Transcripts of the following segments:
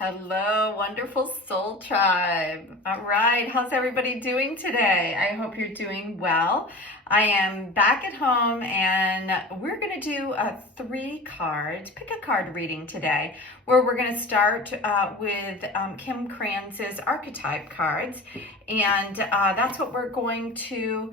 Hello, wonderful soul tribe. All right, how's everybody doing today? I hope you're doing well. I am back at home and we're going to do a 3-card, pick a card reading today, where we're going to start with Kim Krans's archetype cards. And that's what we're going to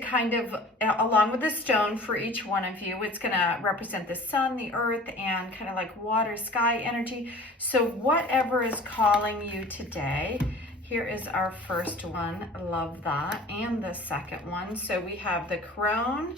kind of, along with the stone for each one of you, it's going to represent the sun, the earth, and kind of like water, sky energy. So whatever is calling you today, here is our first one. Love that. And the second one. So we have the crone,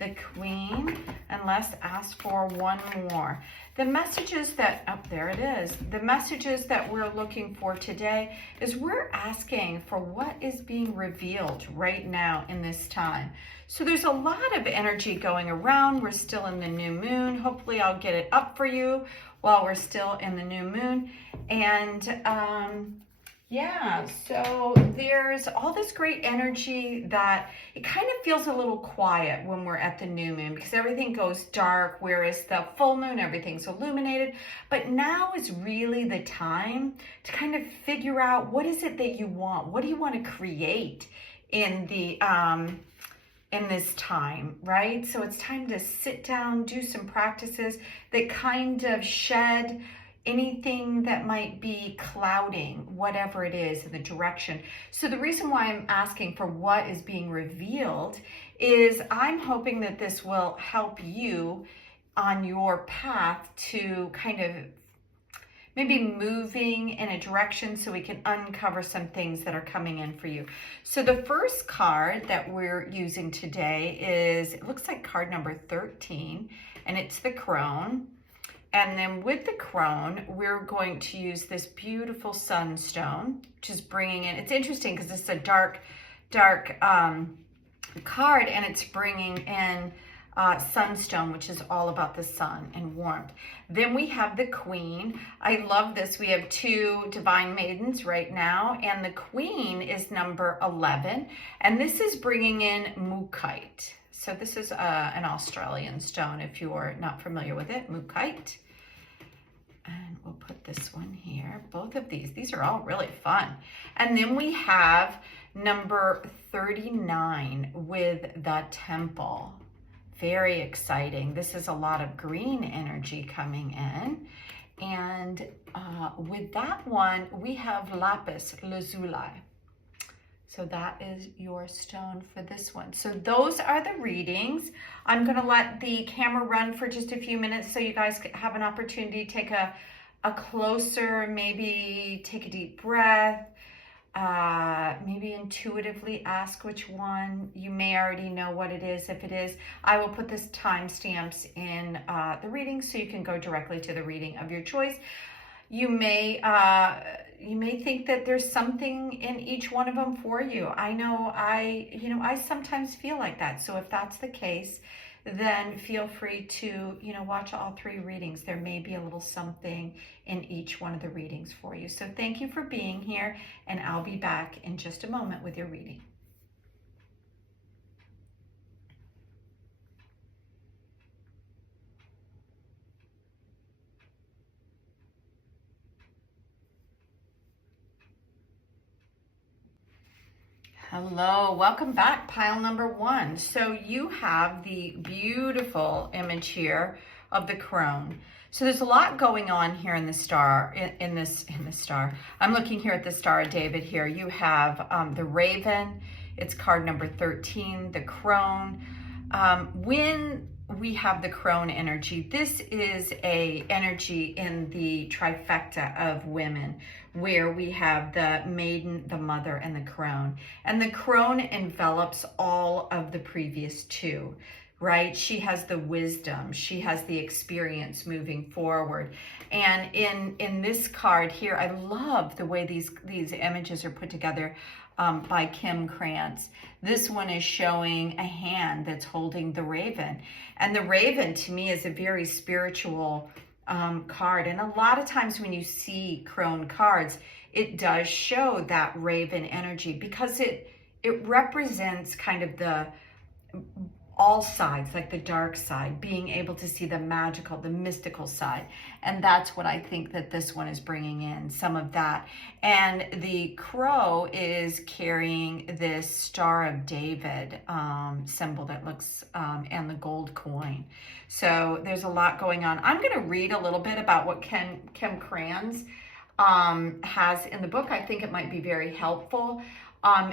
the queen, and let's ask for one more. The messages that, there it is. The messages that we're looking for today is we're asking for what is being revealed right now in this time. So there's a lot of energy going around. We're still in the new moon. Hopefully I'll get it up for you while we're still in the new moon. And yeah, so there's all this great energy that it kind of feels a little quiet when we're at the new moon because everything goes dark, whereas the full moon, everything's illuminated. But now is really the time to kind of figure out what is it that you want? What do you want to create in the in this time, right? So it's time to sit down, do some practices that kind of shed anything that might be clouding whatever it is in the direction. So the reason why I'm asking for what is being revealed is I'm hoping that this will help you on your path to kind of maybe moving in a direction so we can uncover some things that are coming in for you. So the first card that we're using today is, it looks like card number 13, and it's the crone. And then with the crone, we're going to use this beautiful sunstone, which is bringing in, it's interesting because it's a dark card, and it's bringing in sunstone, which is all about the sun and warmth. Then we have the queen. I love this. We have 2 divine maidens right now, and the queen is number 11, and this is bringing in mookaite. So this is an Australian stone if you are not familiar with it, mookaite. And we'll put this one here. Both of these are all really fun. And then we have number 39 with the temple. Very exciting. This is a lot of green energy coming in. And with that one, we have lapis lazuli. So that is your stone for this one. So those are the readings. I'm going to let the camera run for just a few minutes so you guys have an opportunity to take a closer, maybe take a deep breath, maybe intuitively ask which one. You may already know what it is. If it is, I will put this timestamps in the reading so you can go directly to the reading of your choice. You may think that there's something in each one of them for you. I know I sometimes feel like that. So if that's the case, then feel free to, watch all 3 readings. There may be a little something in each one of the readings for you. So thank you for being here, and I'll be back in just a moment with your reading. Hello, welcome back, pile number 1. So you have the beautiful image here of the crone. So there's a lot going on here in the star, in this star. I'm looking here at the Star of David here. You have the raven, it's card number 13, the crone. When we have the crone energy, this is a energy in the trifecta of women, where we have the maiden, the mother, and the crone. And the crone envelops all of the previous 2, right? She has the wisdom, she has the experience moving forward. And in this card here, I love the way these images are put together by Kim Krans. This one is showing a hand that's holding the raven. And the raven, to me, is a very spiritual card. And a lot of times when you see crone cards, it does show that raven energy because it represents kind of all sides, like the dark side, being able to see the magical, the mystical side. And that's what I think that this one is bringing in, some of that. And the crow is carrying this Star of David symbol that looks, and the gold coin. So there's a lot going on. I'm going to read a little bit about what Kim Krans has in the book. I think it might be very helpful.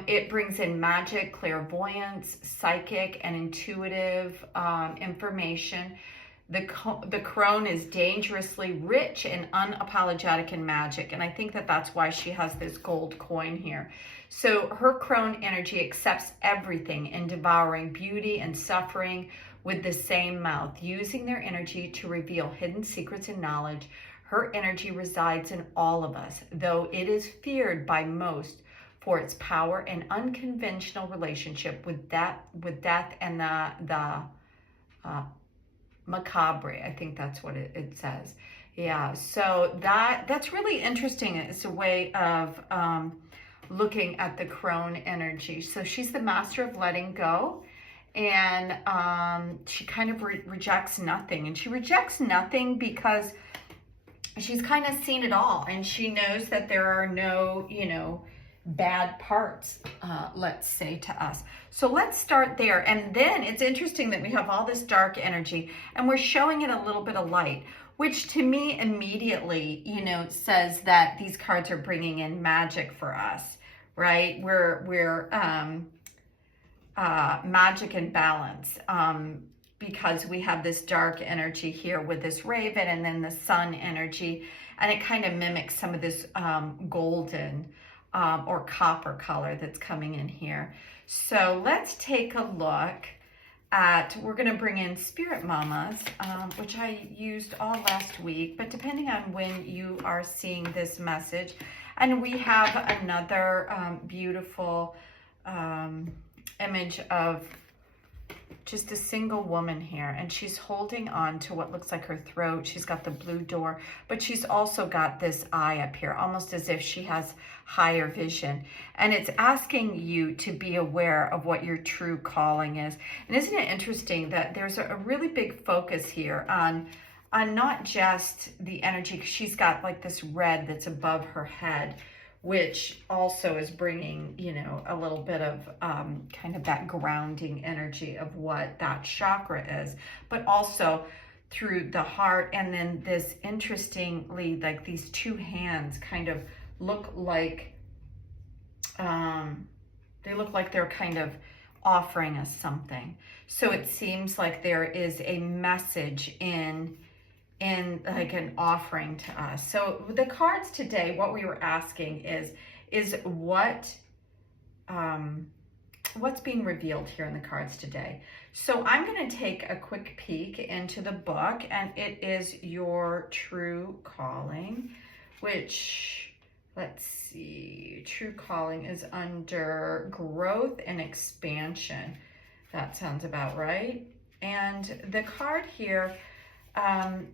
It brings in magic, clairvoyance, psychic, and intuitive information. The crone is dangerously rich and unapologetic in magic, and I think that that's why she has this gold coin here. So her crone energy accepts everything in devouring beauty and suffering with the same mouth, using their energy to reveal hidden secrets and knowledge. Her energy resides in all of us, though it is feared by most for its power and unconventional relationship with death and the macabre. I think that's what it says. Yeah, so that's really interesting. It's a way of looking at the crone energy. So she's the master of letting go, and she kind of rejects nothing. And she rejects nothing because she's kind of seen it all, and she knows that there are no, bad parts, let's say, to us. So let's start there. And then it's interesting that we have all this dark energy and we're showing it a little bit of light, which to me immediately, says that these cards are bringing in magic for us, right? We're magic and balance, because we have this dark energy here with this raven and then the sun energy, and it kind of mimics some of this golden or copper color that's coming in here. So let's take a look at, we're going to bring in Spirit Mamas, which I used all last week, but depending on when you are seeing this message. And we have another beautiful image of just a single woman here, and she's holding on to what looks like her throat. She's got the blue door, but she's also got this eye up here, almost as if she has higher vision. And it's asking you to be aware of what your true calling is. And isn't it interesting that there's a really big focus here on not just the energy, 'cause she's got like this red that's above her head, which also is bringing, a little bit of kind of that grounding energy of what that chakra is, but also through the heart. And then this, interestingly, like these two hands kind of look like, they look like they're kind of offering us something. So it seems like there is a message in like an offering to us. So the cards today, what we were asking is what's being revealed here in the cards today. So I'm going to take a quick peek into the book, and it is your true calling, which, let's see, true calling is under growth and expansion. That sounds about right. And the card here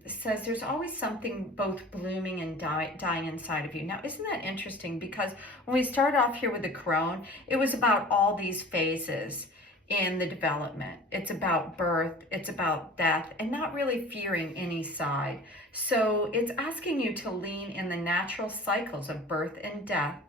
says there's always something both blooming and dying inside of you. Now, isn't that interesting? Because when we started off here with the crone, it was about all these phases in the development. It's about birth, it's about death, and not really fearing any side. So it's asking you to lean in the natural cycles of birth and death.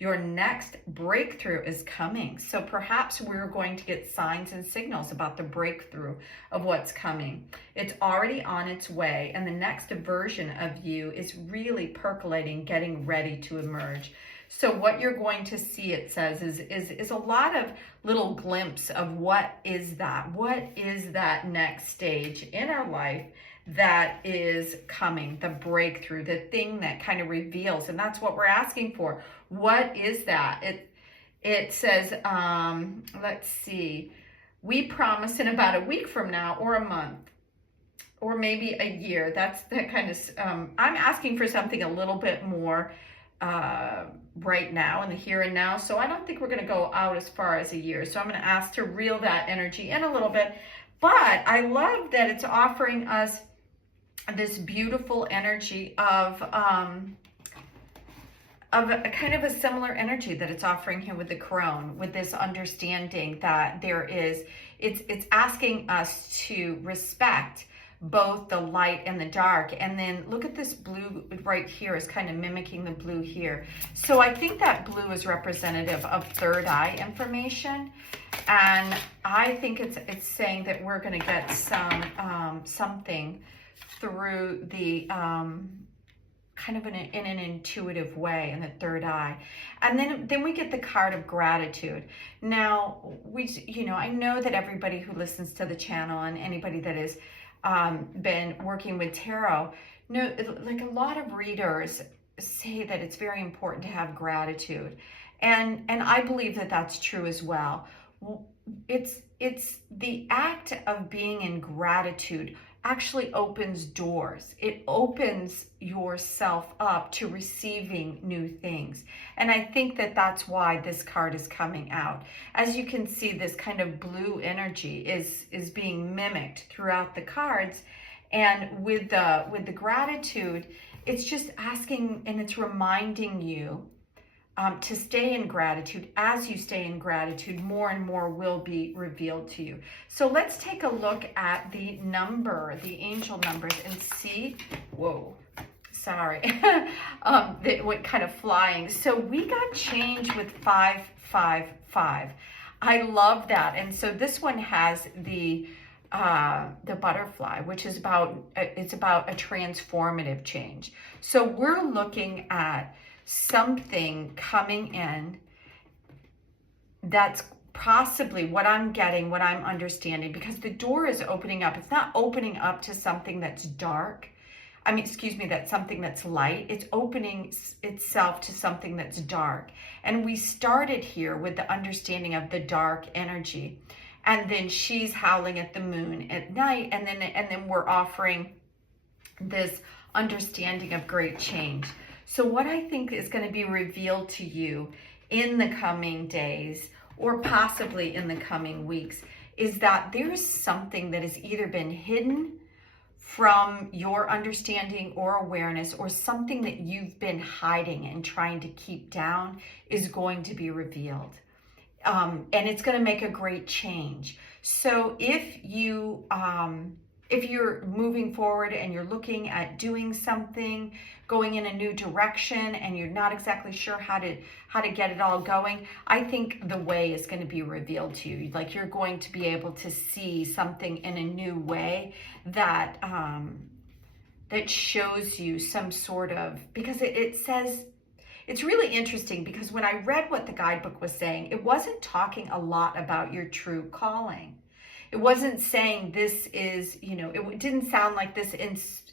Your next breakthrough is coming. So perhaps we're going to get signs and signals about the breakthrough of what's coming. It's already on its way, and the next version of you is really percolating, getting ready to emerge. So what you're going to see, it says, is a lot of little glimpse of what is that next stage in our life that is coming, the breakthrough, the thing that kind of reveals. And that's what we're asking for. What is that? It says, let's see, we promise in about a week from now, or a month, or maybe a year. That's that kind of, I'm asking for something a little bit more right now, in the here and now. So I don't think we're going to go out as far as a year. So I'm going to ask to reel that energy in a little bit. But I love that it's offering us this beautiful energy of of a kind of a similar energy that it's offering here with the crone, with this understanding that there is, it's asking us to respect both the light and the dark. And then look at this blue right here is kind of mimicking the blue here. So I think that blue is representative of third eye information. And I think it's saying that we're going to get some something through the kind of in an intuitive way in the third eye. And then we get the card of gratitude. Now, I know that everybody who listens to the channel and anybody that has been working with tarot, like a lot of readers say that it's very important to have gratitude. And I believe that that's true as well. It's the act of being in gratitude actually opens doors. It opens yourself up to receiving new things. And I think that that's why this card is coming out. As you can see, this kind of blue energy is being mimicked throughout the cards. And with the gratitude, it's just asking and it's reminding you to stay in gratitude. As you stay in gratitude, more and more will be revealed to you. So let's take a look at the angel numbers, and see, whoa, sorry, it went kind of flying. So we got change with 555. I love that. And so this one has the butterfly, which is it's about a transformative change. So we're looking at something coming in that's possibly what I'm getting, what I'm understanding, because the door is opening up. It's not opening up to something that's dark. That's something that's light. It's opening itself to something that's dark. And we started here with the understanding of the dark energy. And then she's howling at the moon at night. And then we're offering this understanding of great change. So what I think is going to be revealed to you in the coming days, or possibly in the coming weeks, is that there's something that has either been hidden from your understanding or awareness, or something that you've been hiding and trying to keep down is going to be revealed. And it's going to make a great change. So if you're moving forward and you're looking at doing something, going in a new direction, and you're not exactly sure how to get it all going, I think the way is going to be revealed to you. Like, you're going to be able to see something in a new way that shows you some sort of, because it says, it's really interesting, because when I read what the guidebook was saying, it wasn't talking a lot about your true calling. It wasn't saying this is, it didn't sound like this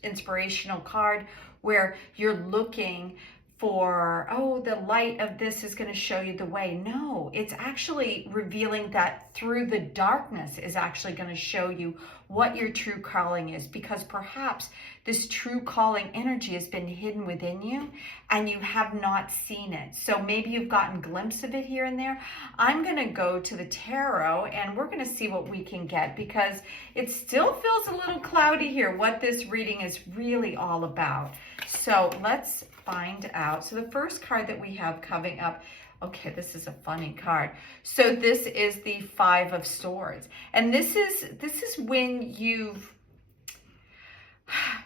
inspirational card where you're looking for, oh, the light of this is going to show you the way. No, it's actually revealing that through the darkness is actually going to show you what your true calling is, because perhaps this true calling energy has been hidden within you and you have not seen it. So maybe you've gotten a glimpse of it here and there. I'm going to go to the tarot and we're going to see what we can get, because it still feels a little cloudy here what this reading is really all about. So let's find out. So the first card that we have coming up, okay, this is a funny card. So this is the Five of Swords. And this is when you've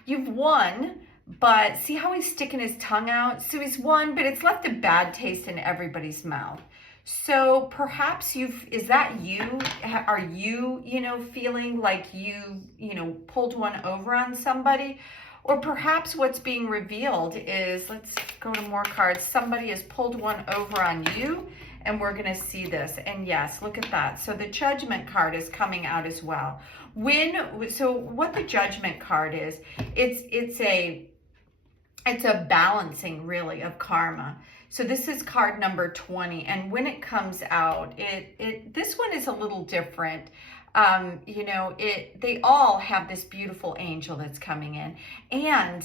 won, but see how he's sticking his tongue out? So he's won, but it's left a bad taste in everybody's mouth. So perhaps is that you? Are you, feeling like you pulled one over on somebody? Or perhaps what's being revealed is, let's go to more cards. Somebody has pulled one over on you, and we're going to see this. And yes, look at that. So the Judgment card is coming out as well. So what the Judgment card is, it's a balancing, really, of karma. So this is card number 20, and when it comes out, this one is a little different. They all have this beautiful angel that's coming in, and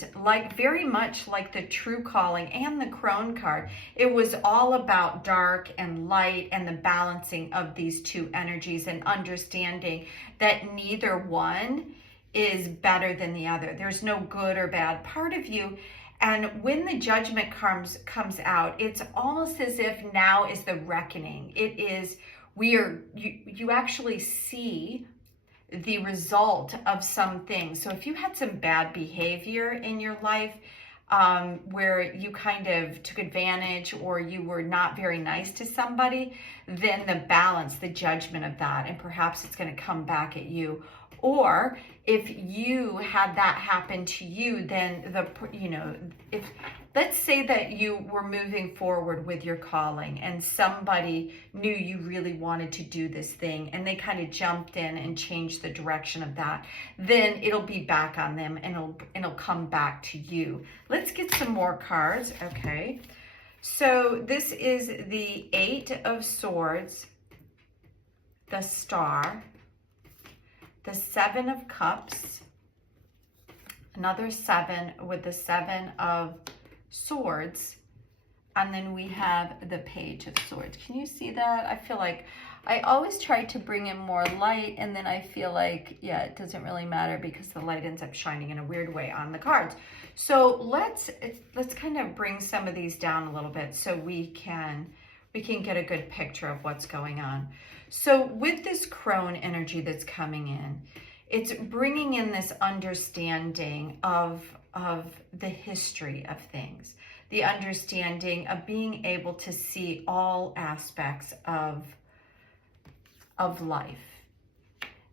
very much like the True Calling and the Crone card, it was all about dark and light and the balancing of these two energies, and understanding that neither one is better than the other. There's no good or bad part of you. And when the judgment comes out, it's almost as if now is the reckoning. It is, you actually see the result of some things. So if you had some bad behavior in your life, where you kind of took advantage or you were not very nice to somebody, then the balance, the judgment of that, and perhaps it's going to come back at you. Or if you had that happen to you, then if let's say that you were moving forward with your calling and somebody knew you really wanted to do this thing and they kind of jumped in and changed the direction of that, then it'll be back on them and it'll come back to you. Let's get some more cards. Okay. So this is the 8 of Swords, the Star, the 7 of Cups, another 7 with the 7 of Swords, and then we have the Page of Swords. Can you see that? I feel like I always try to bring in more light, and then I feel like, yeah, it doesn't really matter because the light ends up shining in a weird way on the cards. So let's kind of bring some of these down a little bit so we can get a good picture of what's going on. So with this crone energy that's coming in, it's bringing in this understanding of the history of things, the understanding of being able to see all aspects of life.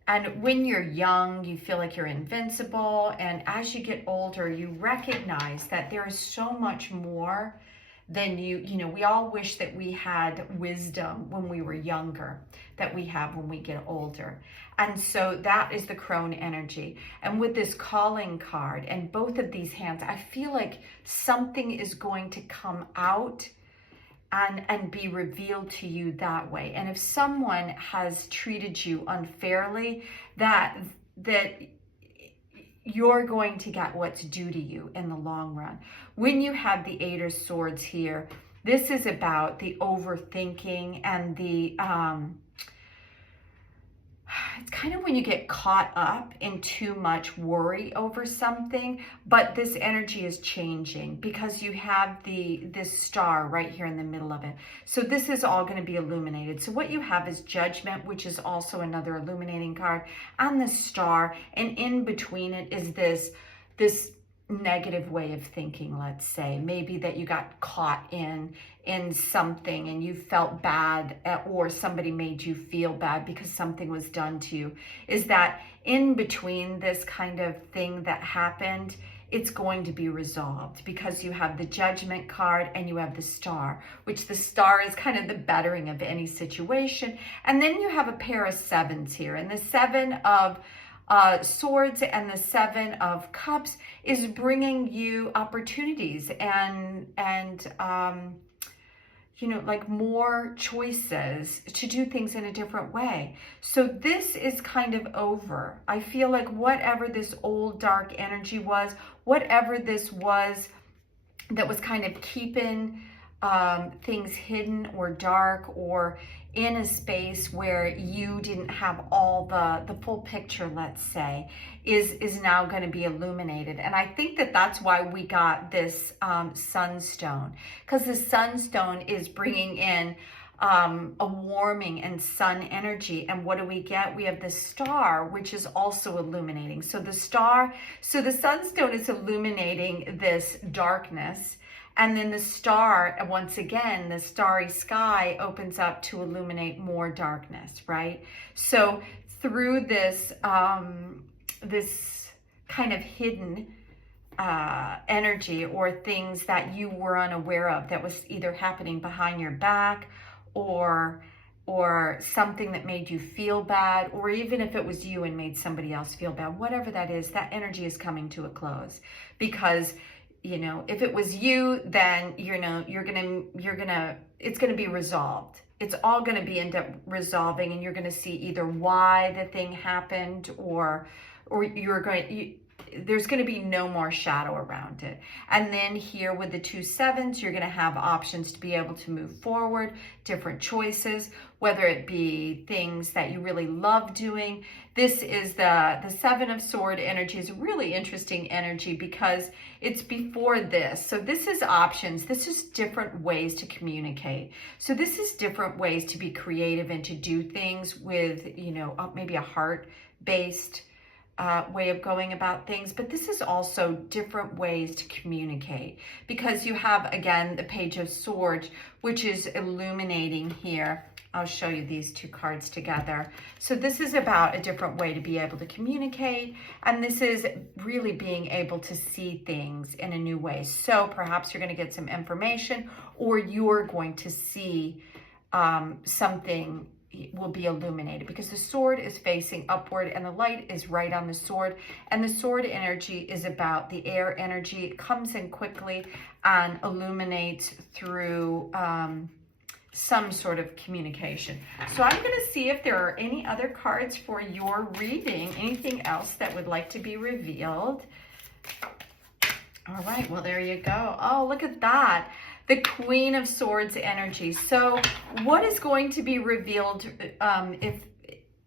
And when you're young, you feel like you're invincible. And as you get older, you recognize that there is so much more than we all wish that we had wisdom when we were younger that we have when we get older. And so that is the crone energy. And with this calling card and both of these hands, I feel like something is going to come out and be revealed to you that way. And if someone has treated you unfairly, that you're going to get what's due to you in the long run. When you have the 8 of Swords here, this is about the overthinking and the, it's kind of when you get caught up in too much worry over something, but this energy is changing because you have this star right here in the middle of it. So this is all going to be illuminated. So what you have is Judgment, which is also another illuminating card, and the star, and in between it is this negative way of thinking. Let's say maybe that you got caught in something and you felt bad, or somebody made you feel bad because something was done to you. Is that in between this kind of thing that happened, it's going to be resolved because you have the Judgment card and you have the star, which the star is kind of the bettering of any situation. And then you have a pair of 7s here, and the 7 of Swords and the 7 of Cups is bringing you opportunities and like more choices to do things in a different way. So this is kind of over. I feel like whatever this old dark energy was, whatever this was that was kind of keeping things hidden or dark or in a space where you didn't have all the full picture, let's say, is now going to be illuminated. And I think that that's why we got this sunstone, because the sunstone is bringing in a warming and sun energy. And what do we get? We have the star, which is also illuminating. So the sunstone is illuminating this darkness. And then the star, once again, the starry sky opens up to illuminate more darkness, right? So through this, this kind of hidden energy or things that you were unaware of that was either happening behind your back or something that made you feel bad, or even if it was you and made somebody else feel bad, whatever that is, that energy is coming to a close. Because if it was you, then it's gonna be resolved. It's all gonna be end up resolving, and you're gonna see either why the thing happened, or there's going to be no more shadow around it. And then here with the 2 sevens, you're going to have options to be able to move forward, different choices, whether it be things that you really love doing. This is the 7 of Sword energy is a really interesting energy because it's before this. So this is options. This is different ways to communicate. So this is different ways to be creative and to do things with, you know, maybe a heart-based way of going about things. But this is also different ways to communicate because you have, again, the Page of Swords, which is illuminating here. I'll show you these 2 cards together. So this is about a different way to be able to communicate. And this is really being able to see things in a new way. So perhaps you're going to get some information, or you're going to see something will be illuminated, because the sword is facing upward and the light is right on the sword. And the sword energy is about the air energy. It comes in quickly and illuminates through some sort of communication. So I'm going to see if there are any other cards for your reading, anything else that would like to be revealed. All right, well, there you go. Oh, look at that. The Queen of Swords energy. So what is going to be revealed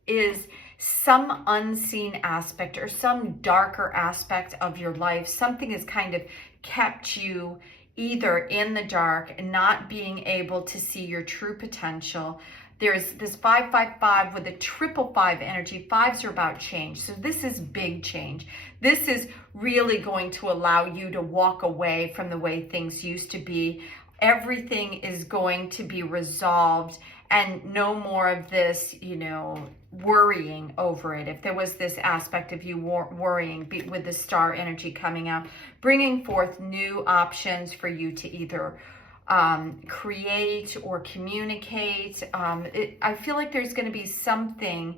is some unseen aspect or some darker aspect of your life. Something has kind of kept you either in the dark, not being able to see your true potential. There's this 555 with a 555 energy. 5s are about change. So this is big change. This is really going to allow you to walk away from the way things used to be. Everything is going to be resolved, and no more of this, you know, worrying over it. If there was this aspect of you worrying with the star energy coming out, bringing forth new options for you to either create or communicate. I feel like there's going to be something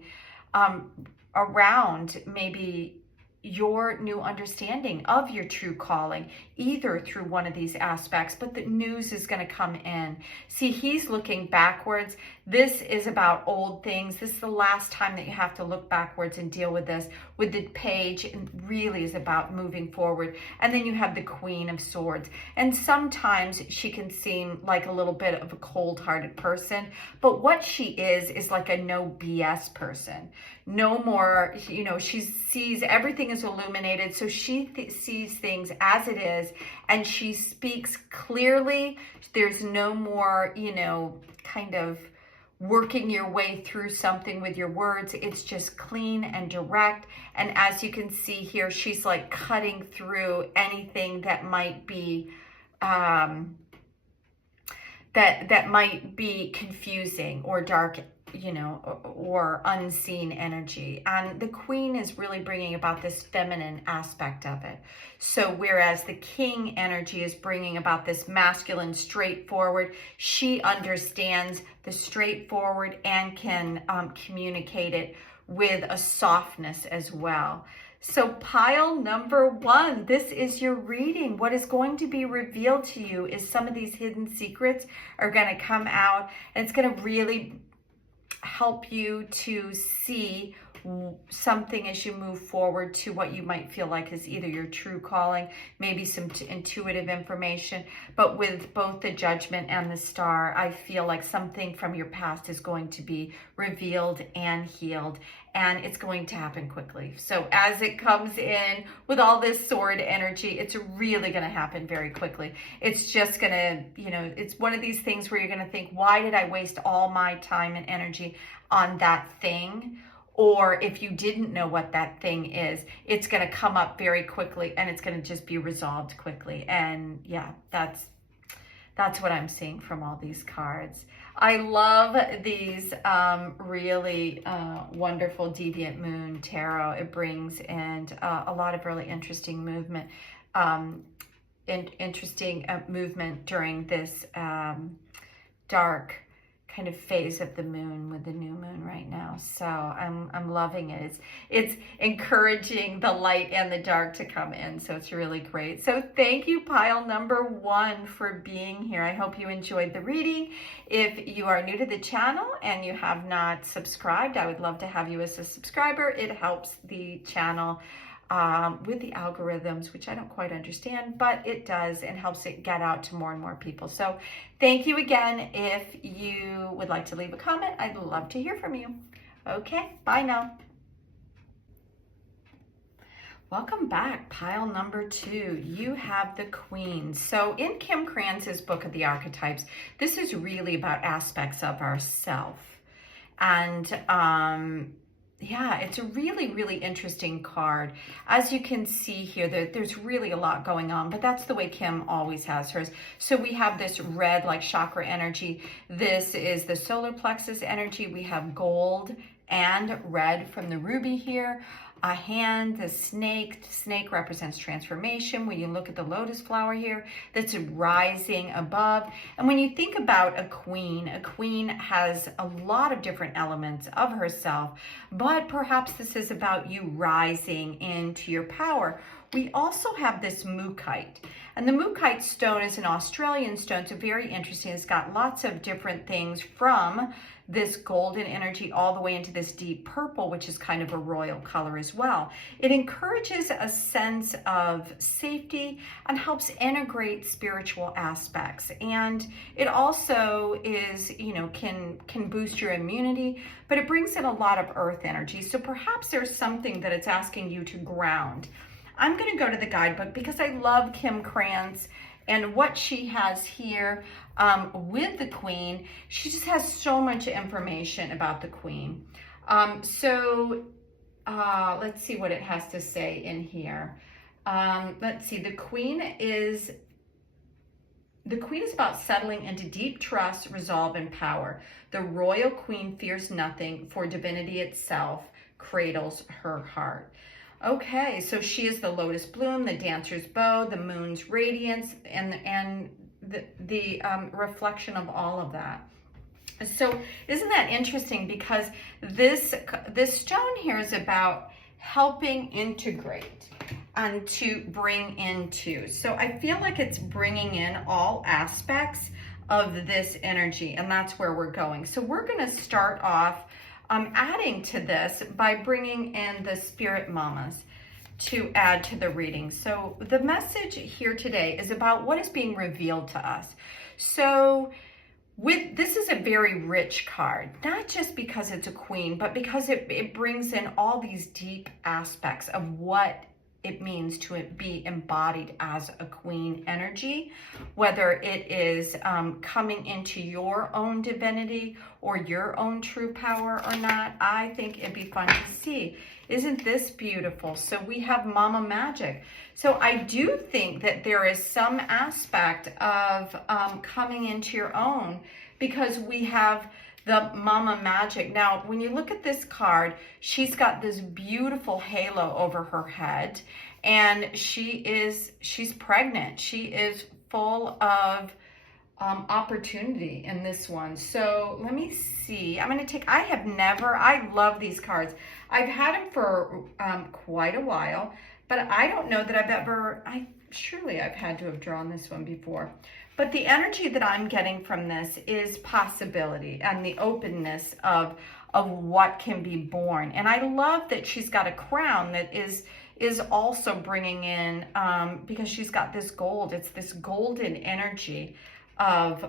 around maybe your new understanding of your true calling, either through one of these aspects, but the news is going to come in. See, he's looking backwards. This is about old things. This is the last time that you have to look backwards and deal with this. With the Page, it really is about moving forward. And then you have the Queen of Swords. And sometimes she can seem like a little bit of a cold-hearted person, but what she is like a no BS person. No more, you know, she sees everything is illuminated, so she sees things as it is, and she speaks clearly. There's no more, you know, kind of working your way through something with your words. It's just clean and direct. And as you can see here, she's like cutting through anything that might be that might be confusing or dark, you know, or unseen energy. And the Queen is really bringing about this feminine aspect of it. So whereas the King energy is bringing about this masculine, straightforward, she understands the straightforward and can communicate it with a softness as well. So pile number 1, this is your reading. What is going to be revealed to you is some of these hidden secrets are going to come out, and it's going to really help you to see something as you move forward to what you might feel like is either your true calling, maybe some intuitive information. But with both the Judgment and the Star, I feel like something from your past is going to be revealed and healed, and it's going to happen quickly. So as it comes in with all this sword energy, it's really going to happen very quickly. It's just going to, you know, it's one of these things where you're going to think, why did I waste all my time and energy on that thing? Or if you didn't know what that thing is, it's going to come up very quickly, and it's going to just be resolved quickly. And yeah, that's what I'm seeing from all these cards. I love these really wonderful Deviant Moon Tarot. It brings in a lot of really interesting movement, movement during this dark kind of phase of the moon with the new moon right now. So I'm loving it. It's encouraging the light and the dark to come in. So it's really great. So thank you, pile number 1, for being here. I hope you enjoyed the reading. If you are new to the channel and you have not subscribed, I would love to have you as a subscriber. It helps the channel with the algorithms, which I don't quite understand, but it does and helps it get out to more and more people. So thank you again. If you would like to leave a comment, I'd love to hear from you. Okay, bye now. Welcome back, pile number 2. You have the Queen. So in Kim Krans's book of the Archetypes, this is really about aspects of ourself. And yeah, it's a really, really interesting card. As you can see here, there's really a lot going on, but that's the way Kim always has hers. So we have this red, like chakra energy. This is the solar plexus energy. We have gold and red from the ruby here. A hand, the snake represents transformation. When you look at the lotus flower here, that's rising above. And when you think about a queen has a lot of different elements of herself, but perhaps this is about you rising into your power. We also have this mookaite. And the mookaite stone is an Australian stone. So very interesting. It's got lots of different things from this golden energy all the way into this deep purple, which is kind of a royal color as well. It encourages a sense of safety and helps integrate spiritual aspects. And it also is, can boost your immunity, but it brings in a lot of earth energy. So perhaps there's something that it's asking you to ground. I'm going to go to the guidebook because I love Kim Krans and what she has here with the Queen. She just has so much information about the Queen. Let's see what it has to say in here. Let's see, the Queen is about settling into deep trust, resolve, and power. The royal Queen fears nothing, for divinity itself cradles her heart. Okay, so she is the lotus bloom, the dancer's bow, the moon's radiance, and the reflection of all of that. So isn't that interesting? Because this stone here is about helping integrate and to bring into. So I feel like it's bringing in all aspects of this energy, and that's where we're going. So we're going to start off adding to this by bringing in the spirit mamas to add to the reading. So the message here today is about what is being revealed to us. So this is a very rich card, not just because it's a queen, but because it brings in all these deep aspects of what it means to be embodied as a queen energy, whether it is coming into your own divinity or your own true power or not. I think it'd be fun to see. Isn't this beautiful? So we have Mama Magic. So I do think that there is some aspect of coming into your own, because we have the Mama Magic. Now, when you look at this card, she's got this beautiful halo over her head, and she's pregnant. She is full of opportunity in this one. So let me see. I love these cards. I've had them for quite a while, but I don't know that surely I've had to have drawn this one before. But the energy that I'm getting from this is possibility and the openness of what can be born. And I love that she's got a crown that is also bringing in, because she's got this gold. It's this golden energy of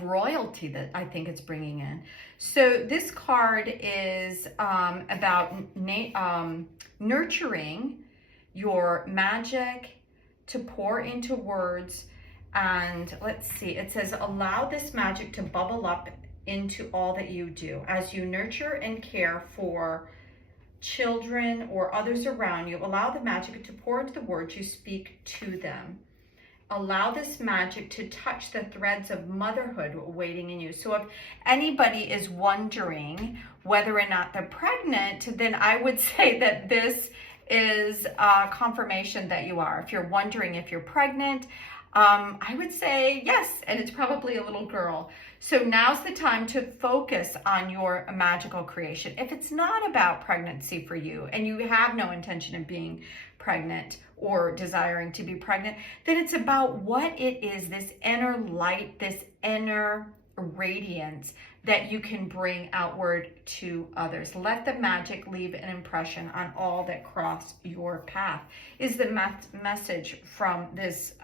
royalty that I think it's bringing in. So this card is about nurturing your magic to pour into words. And let's see, it says, allow this magic to bubble up into all that you do. As you nurture and care for children or others around you, allow the magic to pour into the words you speak to them. Allow this magic to touch the threads of motherhood waiting in you. So if anybody is wondering whether or not they're pregnant, then I would say that this is confirmation that you are. If you're wondering if you're pregnant, I would say yes, and it's probably a little girl. So now's the time to focus on your magical creation. If it's not about pregnancy for you and you have no intention of being pregnant or desiring to be pregnant, then it's about what it is, this inner light, this inner radiance that you can bring outward to others. Let the magic leave an impression on all that cross your path, is the message from this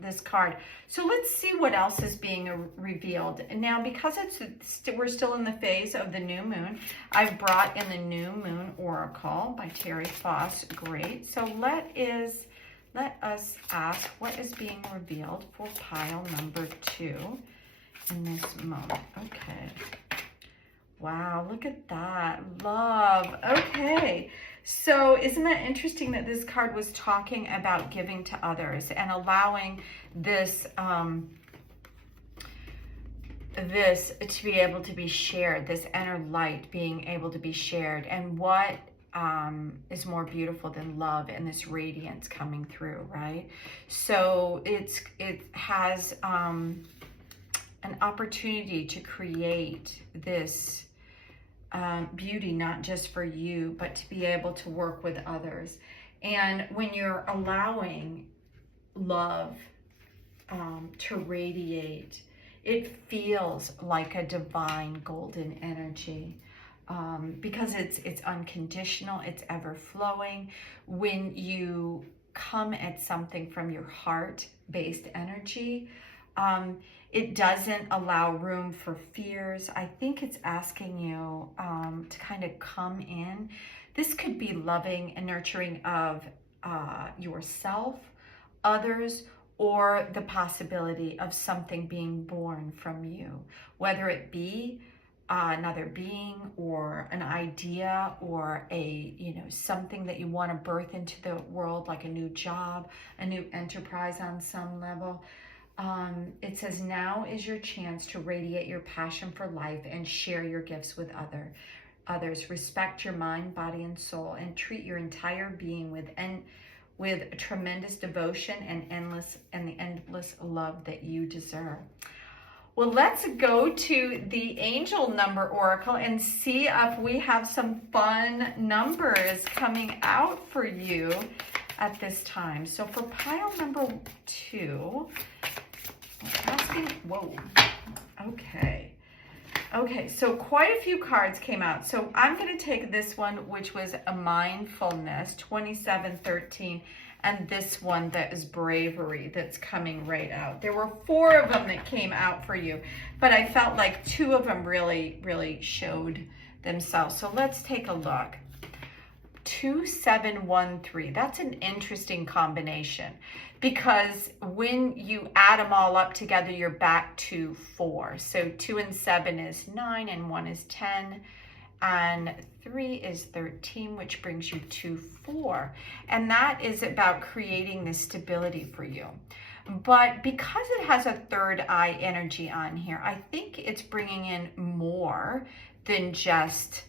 this card. So let's see what else is being revealed. Now, because we're still in the phase of the new moon, I've brought in the New Moon Oracle by Terri Foss. Great. So let us ask what is being revealed for pile number 2 in this moment. Okay. Wow, look at that. Love. Okay. So isn't that interesting that this card was talking about giving to others and allowing this this to be able to be shared, this inner light being able to be shared. And what is more beautiful than love and this radiance coming through, right? So it has an opportunity to create this beauty, not just for you, but to be able to work with others. And when you're allowing love to radiate, it feels like a divine golden energy. Because it's unconditional, it's ever flowing. When you come at something from your heart-based energy, it doesn't allow room for fears. I think it's asking you to kind of come in. This could be loving and nurturing of yourself, others, or the possibility of something being born from you, whether it be another being or an idea or something that you want to birth into the world, like a new job, a new enterprise on some level. It says, now is your chance to radiate your passion for life and share your gifts with others. Respect your mind, body, and soul, and treat your entire being with tremendous devotion and the endless love that you deserve. Well, let's go to the Angel Number Oracle and see if we have some fun numbers coming out for you at this time. So for pile number 2, we're asking, whoa, okay. Okay, so quite a few cards came out. So I'm going to take this one, which was a mindfulness, 2713, and this one that is bravery, that's coming right out. There were 4 of them that came out for you, but I felt like 2 of them really showed themselves. So let's take a look. 2713, that's an interesting combination, because when you add them all up together, you're back to 4. So 2 and 7 is 9, and 1 is 10, and 3 is 13, which brings you to 4. And that is about creating this stability for you. But because it has a third eye energy on here, I think it's bringing in more than just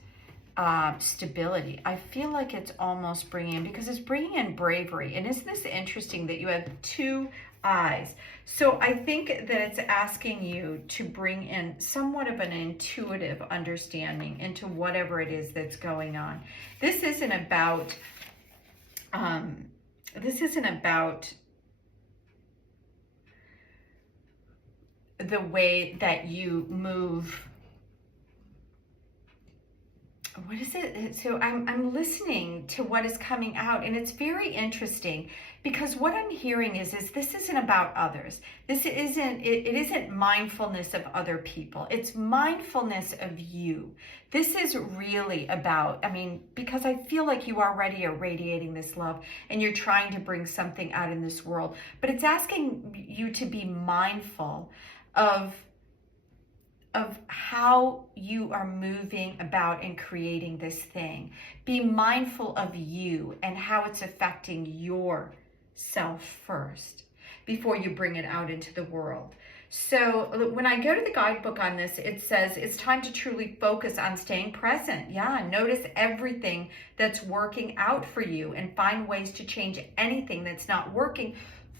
stability. I feel like it's almost bringing in, because it's bringing in bravery. And isn't this interesting that you have 2 eyes? So I think that it's asking you to bring in somewhat of an intuitive understanding into whatever it is that's going on. This isn't about the way that you move. What is it? So I'm listening to what is coming out, and it's very interesting, because what I'm hearing is this isn't about others. It isn't mindfulness of other people. It's mindfulness of you. This is really about, because I feel like you already are radiating this love and you're trying to bring something out in this world, but it's asking you to be mindful of how you are moving about and creating this thing. Be mindful of you and how it's affecting yourself first before you bring it out into the world. So when I go to the guidebook on this, it says it's time to truly focus on staying present. Yeah, notice everything that's working out for you and find ways to change anything that's not working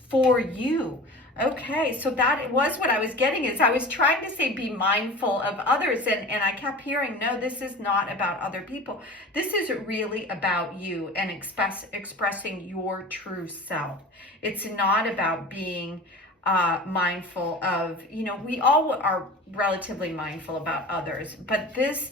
for you. Okay, so that was what I was getting is I was trying to say be mindful of others, and I kept hearing, no, this is not about other people. This is really about you and expressing your true self. It's not about being mindful of, we all are relatively mindful about others, but this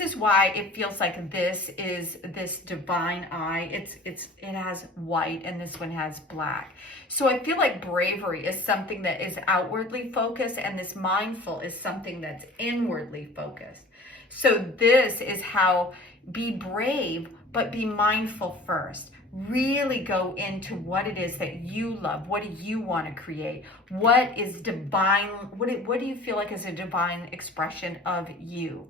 is why it feels like this is this divine eye. It has white and this one has black. So I feel like bravery is something that is outwardly focused, and this mindful is something that's inwardly focused. So this is how, be brave, but be mindful first. Really go into what it is that you love. What do you want to create? What is divine? What do you feel like is a divine expression of you?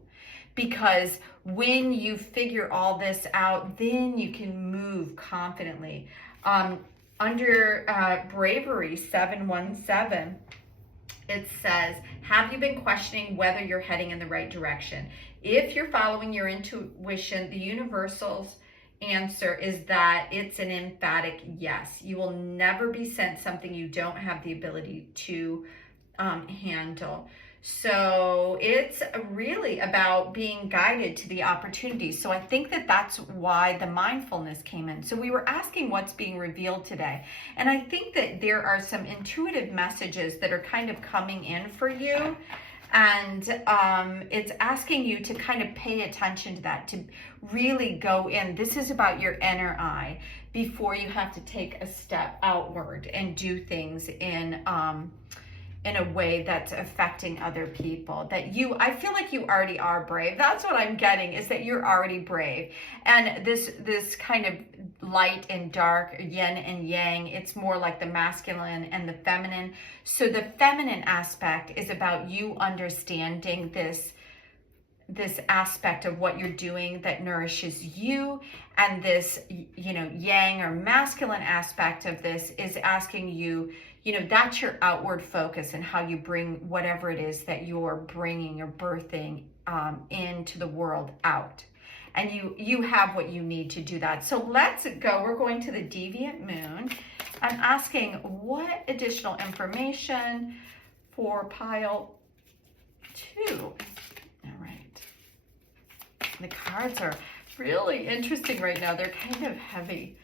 Because when you figure all this out, then you can move confidently. Under bravery 717, it says, have you been questioning whether you're heading in the right direction? If you're following your intuition, the universal's answer is that it's an emphatic yes. You will never be sent something you don't have the ability to handle. So it's really about being guided to the opportunities. So I think that that's why the mindfulness came in. So we were asking what's being revealed today. And I think that there are some intuitive messages that are kind of coming in for you. And it's asking you to kind of pay attention to that, to really go in. This is about your inner eye before you have to take a step outward and do things in a way that's affecting other people. I feel like you already are brave. That's what I'm getting, is that you're already brave. And this kind of light and dark, yin and yang, it's more like the masculine and the feminine. So the feminine aspect is about you understanding this aspect of what you're doing that nourishes you, and this yang or masculine aspect of this is asking you, that's your outward focus and how you bring whatever it is that you're bringing or birthing into the world out. And you have what you need to do that. So let's go. We're going to the Deviant Moon and asking what additional information for pile 2. All right. The cards are really interesting right now. They're kind of heavy.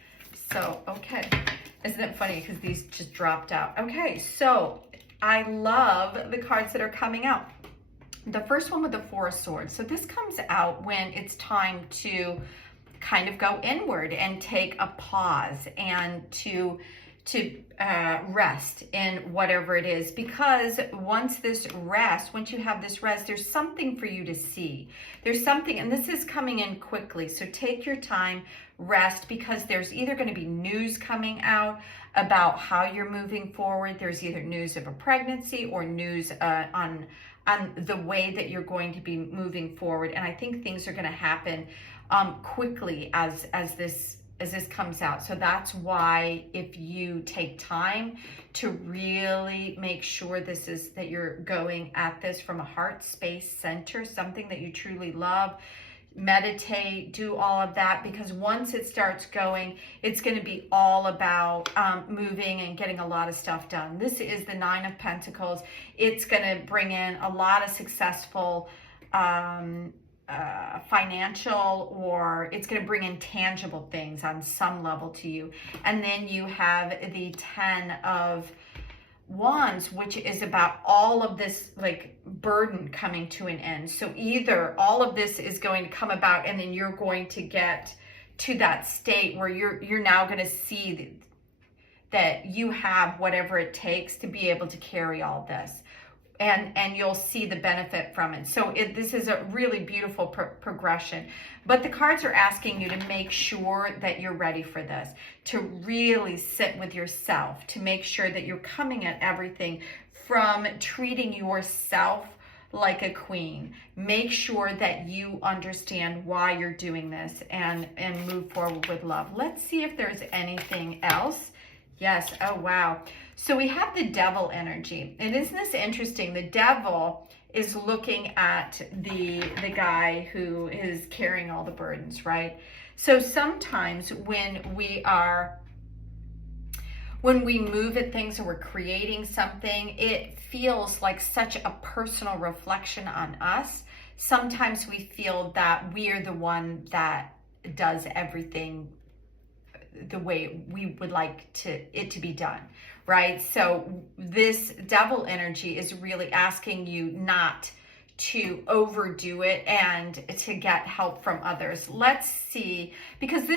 So, okay. Isn't it funny because these just dropped out? Okay, so I love the cards that are coming out. The first one with the Four of Swords. So this comes out when it's time to kind of go inward and take a pause and to rest in whatever it is, because once you have this rest, there's something for you to see. There's something, and this is coming in quickly. So take your time, rest, because there's either going to be news coming out about how you're moving forward. There's either news of a pregnancy or news on the way that you're going to be moving forward. And I think things are going to happen quickly as this comes out. So that's why, if you take time to really make sure that you're going at this from a heart space center, something that you truly love, meditate, do all of that, because once it starts going, it's going to be all about moving and getting a lot of stuff done. This is the Nine of Pentacles. It's going to bring in a lot of successful financial, or it's going to bring in tangible things on some level to you. And then you have the 10 of Wands, which is about all of this like burden coming to an end. So either all of this is going to come about, and then you're going to get to that state where you're now going to see that you have whatever it takes to be able to carry all this. And you'll see the benefit from it. So this is a really beautiful progression. But the cards are asking you to make sure that you're ready for this, to really sit with yourself, to make sure that you're coming at everything from treating yourself like a queen. Make sure that you understand why you're doing this and move forward with love. Let's see if there's anything else. Yes. Oh, wow. So we have the Devil energy. And isn't this interesting? The Devil is looking at the guy who is carrying all the burdens, right? So sometimes when we move at things or we're creating something, it feels like such a personal reflection on us. Sometimes we feel that we are the one that does everything the way we would like it to be done, right? So this devil energy is really asking you not to overdo it and to get help from others. Let's see, because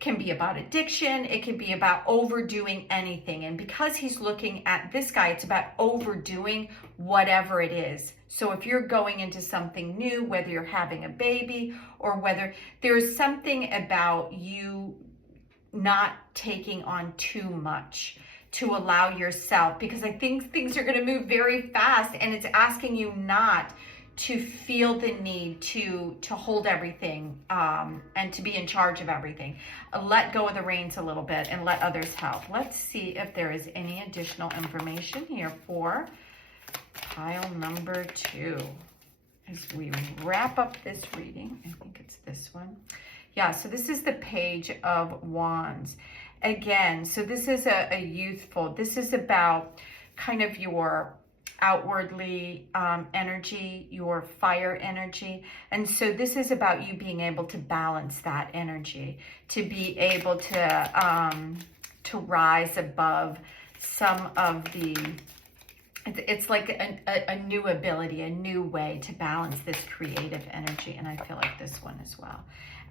can be about addiction, it can be about overdoing anything. And because he's looking at this guy, it's about overdoing whatever it is. So if you're going into something new, whether you're having a baby or whether there's something about you not taking on too much, to allow yourself, because I think things are going to move very fast, and it's asking you not to feel the need to hold everything and to be in charge of everything. Let go of the reins a little bit and let others help. Let's see if there is any additional information here for pile number 2 as we wrap up this reading. I think it's this one. Yeah, so this is the Page of Wands. Again, so this is a youthful, this is about kind of your outwardly energy, your fire energy. And so this is about you being able to balance that energy, to be able to rise above some of the, it's like a new ability, a new way to balance this creative energy. And I feel like this one as well.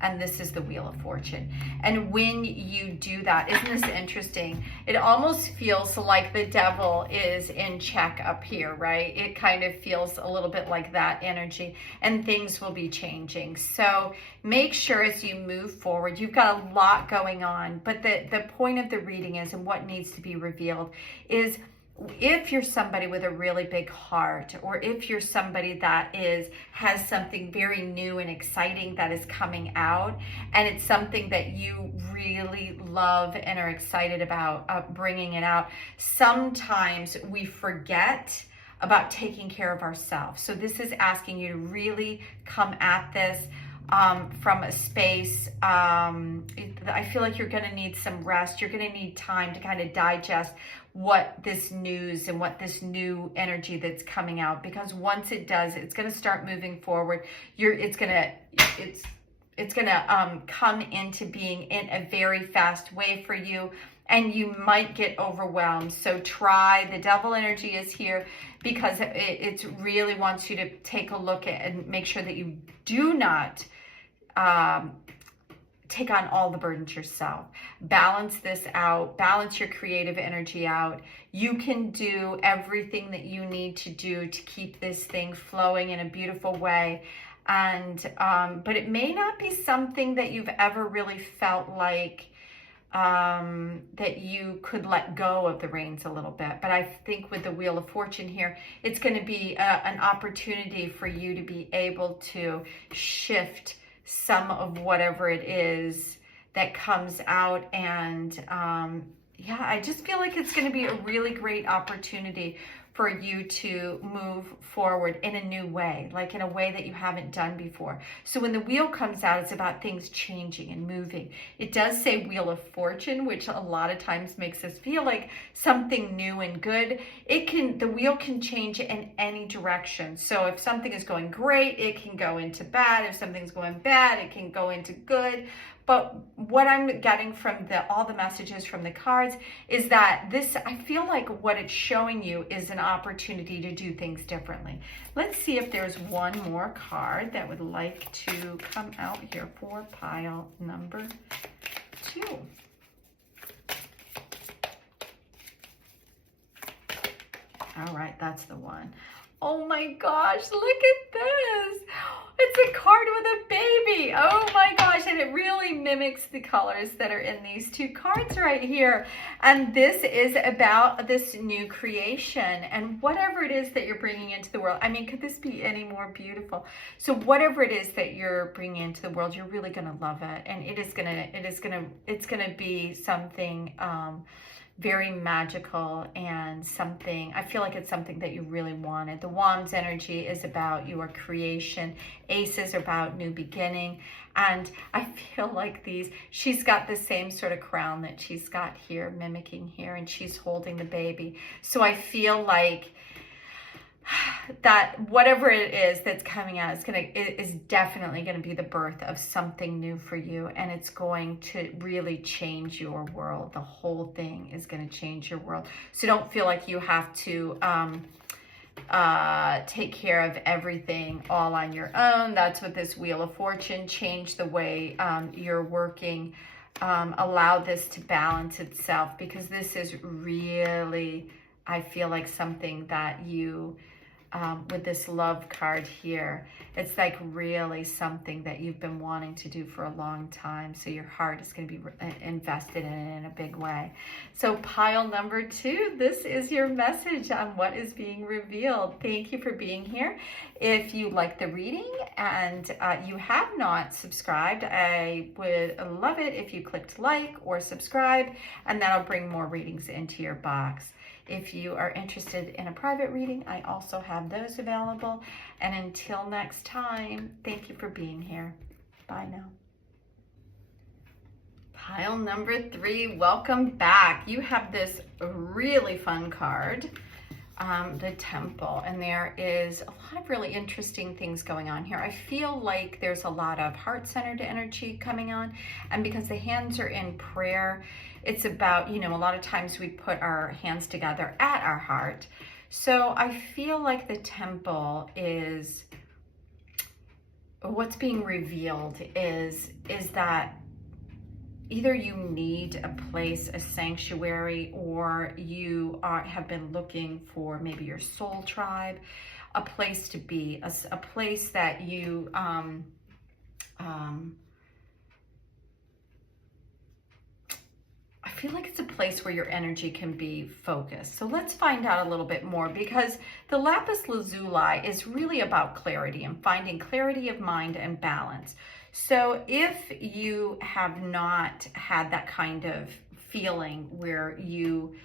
And this is the Wheel of Fortune. And when you do that, isn't this interesting? It almost feels like the devil is in check up here, right? It kind of feels a little bit like that energy, and things will be changing. So make sure as you move forward, you've got a lot going on, but the point of the reading is, and what needs to be revealed is, if you're somebody with a really big heart, or if you're somebody that has something very new and exciting that is coming out, and it's something that you really love and are excited about bringing it out, sometimes we forget about taking care of ourselves. So this is asking you to really come at this from a space. I feel like you're going to need some rest. You're going to need time to kind of digest what this news and what this new energy that's coming out, because once it does, it's going to start moving forward. It's going to come into being in a very fast way for you, and you might get overwhelmed. So the devil energy is here because it really wants you to take a look at and make sure that you do not take on all the burdens yourself. Balance this out, balance your creative energy out. You can do everything that you need to do to keep this thing flowing in a beautiful way. And but it may not be something that you've ever really felt like that you could let go of the reins a little bit. But I think with the Wheel of Fortune here, it's going to be an opportunity for you to be able to shift some of whatever it is that comes out. And yeah, I just feel like it's going to be a really great opportunity for you to move forward in a new way, like in a way that you haven't done before. So when the wheel comes out, it's about things changing and moving. It does say Wheel of Fortune, which a lot of times makes us feel like something new and good. The wheel can change in any direction. So if something is going great, it can go into bad. If something's going bad, it can go into good. But what I'm getting from all the messages from the cards is that I feel like what it's showing you is an opportunity to do things differently. Let's see if there's one more card that would like to come out here for pile number 2. All right, that's the one. Oh my gosh, look at this. It's a card with a baby. Oh my gosh, and it really mimics the colors that are in these 2 cards right here. And this is about this new creation and whatever it is that you're bringing into the world. I mean, could this be any more beautiful? So whatever it is that you're bringing into the world, you're really going to love it. And it's going to be something very magical, and something, I feel like it's something that you really wanted. The Wands energy is about your creation. Aces are about new beginning. And I feel like she's got the same sort of crown that she's got here, mimicking here, and she's holding the baby. So I feel like that whatever it is that's coming out is definitely going to be the birth of something new for you, and it's going to really change your world. The whole thing is going to change your world. So don't feel like you have to take care of everything all on your own. That's what this Wheel of Fortune, change the way you're working. Allow this to balance itself, because this is really, I feel like, something that you, with this love card here, it's like really something that you've been wanting to do for a long time. So your heart is going to be invested in it in a big way. So pile number 2, this is your message on what is being revealed. Thank you for being here. If you like the reading and you have not subscribed, I would love it if you clicked like or subscribe, and that'll bring more readings into your box. If you are interested in a private reading, I also have those available. And until next time, thank you for being here. Bye now. Pile number 3, welcome back. You have this really fun card, the Temple, and there is a lot of really interesting things going on here. I feel like there's a lot of heart-centered energy coming on, and because the hands are in prayer, it's about, you know, a lot of times we put our hands together at our heart. So I feel like the Temple is, what's being revealed is that either you need a place, a sanctuary, or you have been looking for maybe your soul tribe, a place to be, a place that you, I feel like it's a place where your energy can be focused. So let's find out a little bit more, because the lapis lazuli is really about clarity and finding clarity of mind and balance. So if you have not had that kind of feeling where you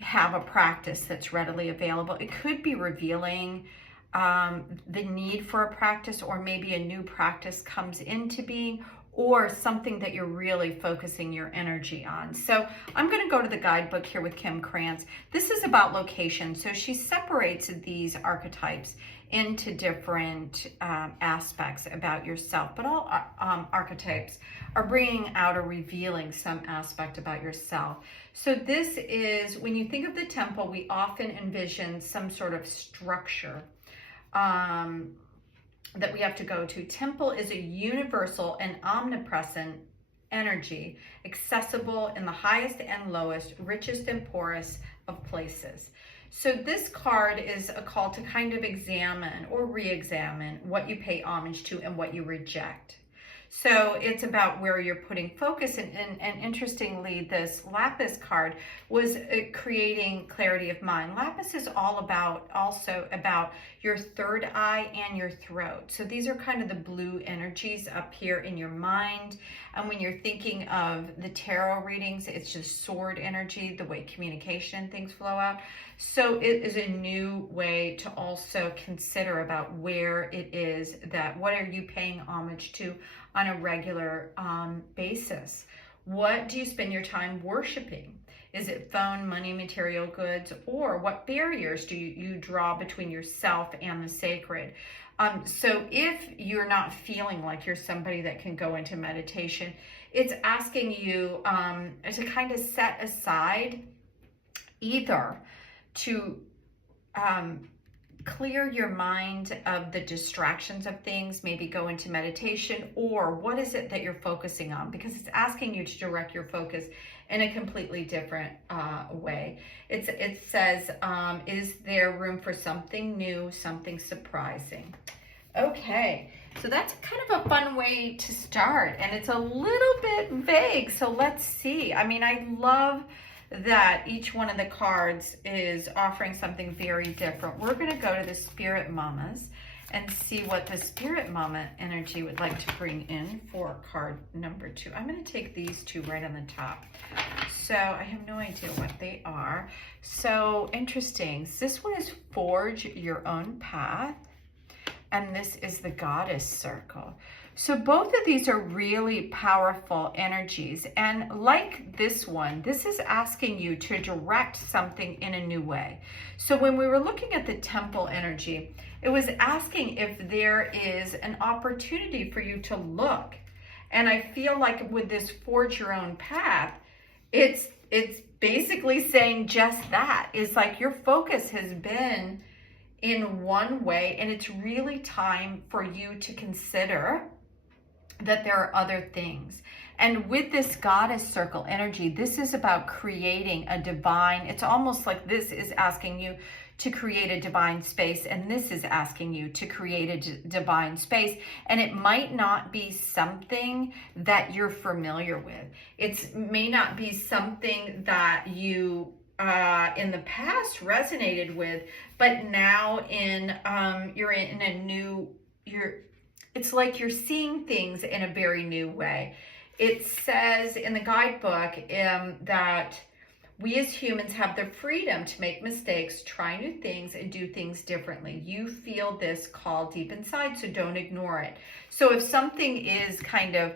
have a practice that's readily available, it could be revealing the need for a practice, or maybe a new practice comes into being, or something that you're really focusing your energy on. So I'm going to go to the guidebook here with Kim Krans. This is about location. So she separates these archetypes into different aspects about yourself, but all archetypes are bringing out or revealing some aspect about yourself. So this is, when you think of the Temple, we often envision some sort of structure that we have to go to. Temple is a universal and omnipresent energy, accessible in the highest and lowest, richest and poorest of places. So this card is a call to kind of examine or re-examine what you pay homage to and what you reject. So it's about where you're putting focus. And interestingly, this lapis card was creating clarity of mind. Lapis is all about, also about your third eye and your throat. So these are kind of the blue energies up here in your mind. And when you're thinking of the tarot readings, it's just sword energy, the way communication and things flow out. So it is a new way to also consider about where it is that, what are you paying homage to on a regular basis? What do you spend your time worshiping? Is it phone, money, material goods, or what barriers do you draw between yourself and the sacred? So if you're not feeling like you're somebody that can go into meditation, it's asking you to kind of set aside either to clear your mind of the distractions of things, maybe go into meditation, or what is it that you're focusing on? Because it's asking you to direct your focus in a completely different way. It says, is there room for something new, something surprising? Okay, so that's kind of a fun way to start, and it's a little bit vague, so let's see. I mean, I love that each one of the cards is offering something very different. We're going to go to the Spirit Mamas and see what the Spirit Mama energy would like to bring in for card number 2. I'm going to take these two right on the top. So I have no idea what they are. So interesting. This one is Forge Your Own Path, and this is the Goddess Circle. So both of these are really powerful energies. And like this one, this is asking you to direct something in a new way. So when we were looking at the temple energy, it was asking if there is an opportunity for you to look. And I feel like with this forge your own path, it's basically saying just that. It's like your focus has been in one way, and it's really time for you to consider that there are other things. And with this goddess circle energy, this is about creating a divine, it's almost like this is asking you to create a divine space, and this is asking you to create a divine space. And it might not be something that you're familiar with. It may not be something that you in the past resonated with, but now you're in a new, it's like you're seeing things in a very new way. It says in the guidebook that we as humans have the freedom to make mistakes, try new things, and do things differently. You feel this call deep inside, so don't ignore it. So if something is kind of,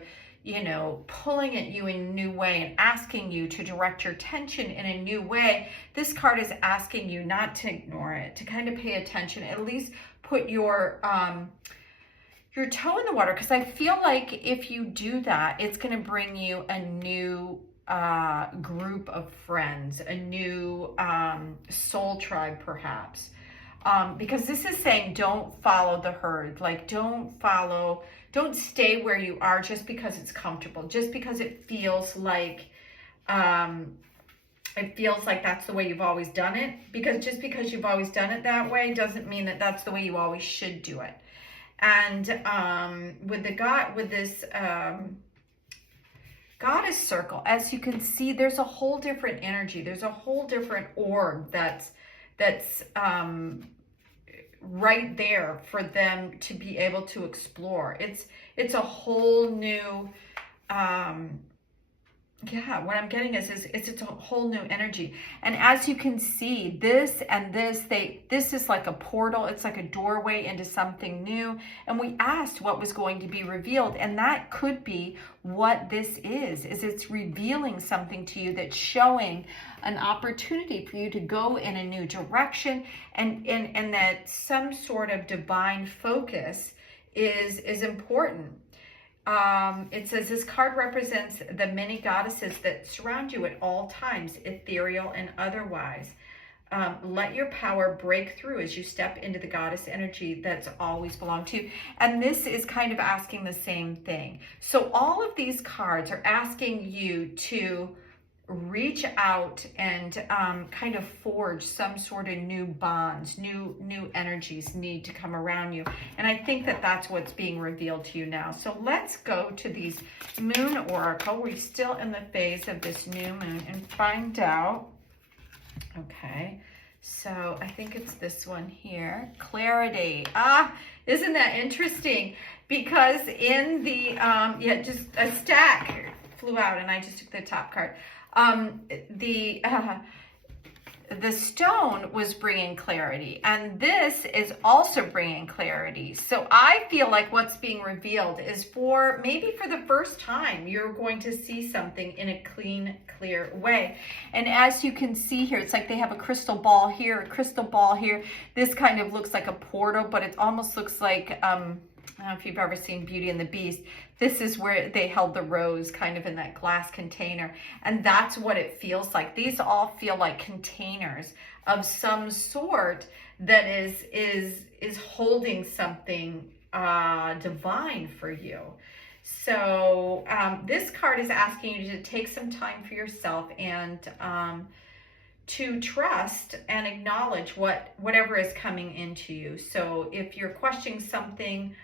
pulling at you in a new way and asking you to direct your attention in a new way, this card is asking you not to ignore it, to kind of pay attention, at least put your toe in the water, because I feel like if you do that, it's going to bring you a new group of friends, a new soul tribe perhaps, because this is saying don't follow the herd. Like don't stay where you are just because it's comfortable, just because it feels like that's the way you've always done it. Because just because you've always done it that way doesn't mean that that's the way you always should do it. And with this goddess circle, as you can see, there's a whole different energy. There's a whole different orb that's right there for them to be able to explore. It's a whole new what I'm getting is it's a whole new energy. And as you can see, this and this is like a portal. It's like a doorway into something new. And we asked what was going to be revealed, and that could be what this is it's revealing something to you that's showing an opportunity for you to go in a new direction, and that some sort of divine focus is important. It says this card represents the many goddesses that surround you at all times, ethereal and otherwise. Let your power break through as you step into the goddess energy that's always belonged to you. And this is kind of asking the same thing. So all of these cards are asking you to reach out and kind of forge some sort of new bonds. New energies need to come around you, and I think that that's what's being revealed to you now. So let's go to these moon oracle. We're still in the phase of this new moon, and find out. Okay, so I think it's this one here, clarity. Isn't that interesting? Because in the just a stack flew out, and I just took the top card. The stone was bringing clarity, and this is also bringing clarity. So I feel like what's being revealed is maybe for the first time, you're going to see something in a clean, clear way. And as you can see here, it's like they have a crystal ball here, a crystal ball here. This kind of looks like a portal, but it almost looks like, I don't know if you've ever seen Beauty and the Beast. This is where they held the rose kind of in that glass container. And that's what it feels like. These all feel like containers of some sort that is holding something divine for you. So this card is asking you to take some time for yourself and to trust and acknowledge whatever is coming into you. So if you're questioning something,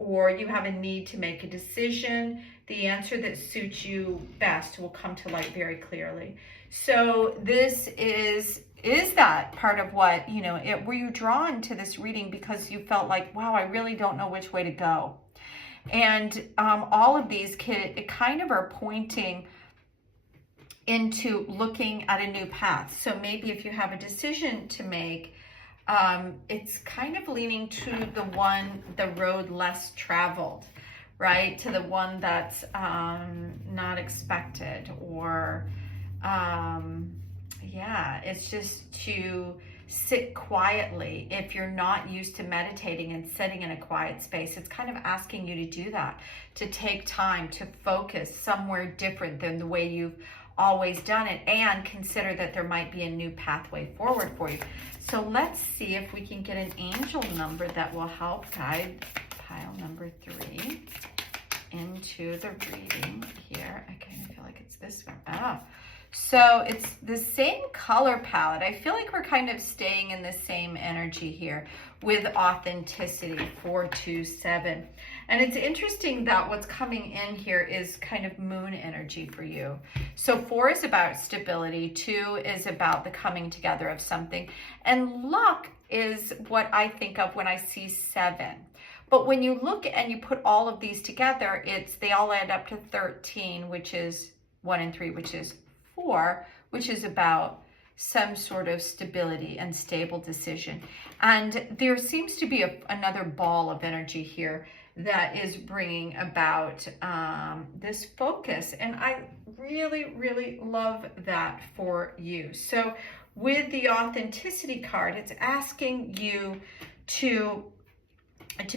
or you have a need to make a decision, the answer that suits you best will come to light very clearly. So this is that part of what, were you drawn to this reading because you felt like, wow, I really don't know which way to go? And all of these kind of are pointing into looking at a new path. So maybe if you have a decision to make, it's kind of leaning to the road less traveled, right? To the one that's not expected, or yeah, it's just to sit quietly. If you're not used to meditating and sitting in a quiet space, it's kind of asking you to do that, to take time to focus somewhere different than the way you've always done it, and consider that there might be a new pathway forward for you. So let's see if we can get an angel number that will help guide pile number 3 into the reading here. I kind of feel like it's this one. Oh, so it's the same color palette. I feel like we're kind of staying in the same energy here with authenticity, 427. And it's interesting that what's coming in here is kind of moon energy for you. So 4 is about stability, 2 is about the coming together of something, and luck is what I think of when I see 7. But when you look and you put all of these together, they all add up to 13, which is 1 and 3, which is 4, which is about some sort of stability and stable decision. And there seems to be another ball of energy here that is bringing about this focus. And I really, really love that for you. So with the authenticity card, it's asking you to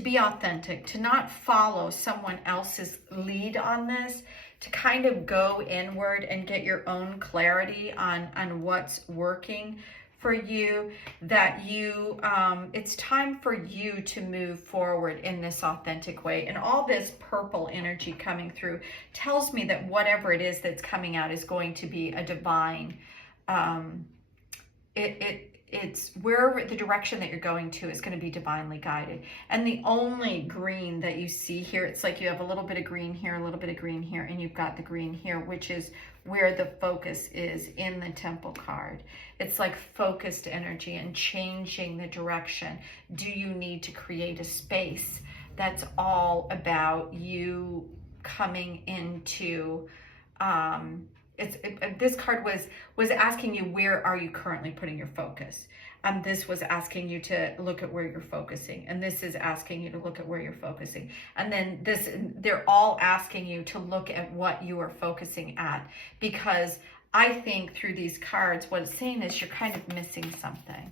be authentic, to not follow someone else's lead on this, to kind of go inward and get your own clarity on what's working for you, that you, it's time for you to move forward in this authentic way. And all this purple energy coming through tells me that whatever it is that's coming out is going to be a divine, it's wherever the direction that you're going to is going to be divinely guided. And the only green that you see here, it's like you have a little bit of green here, a little bit of green here, and you've got the green here, which is where the focus is in the Temple card. It's like focused energy and changing the direction. Do you need to create a space that's all about you coming into this card was asking you, where are you currently putting your focus? This was asking you to look at where you're focusing, and this is asking you to look at where you're focusing. And then they're all asking you to look at what you are focusing at, because I think through these cards, what it's saying is you're kind of missing something.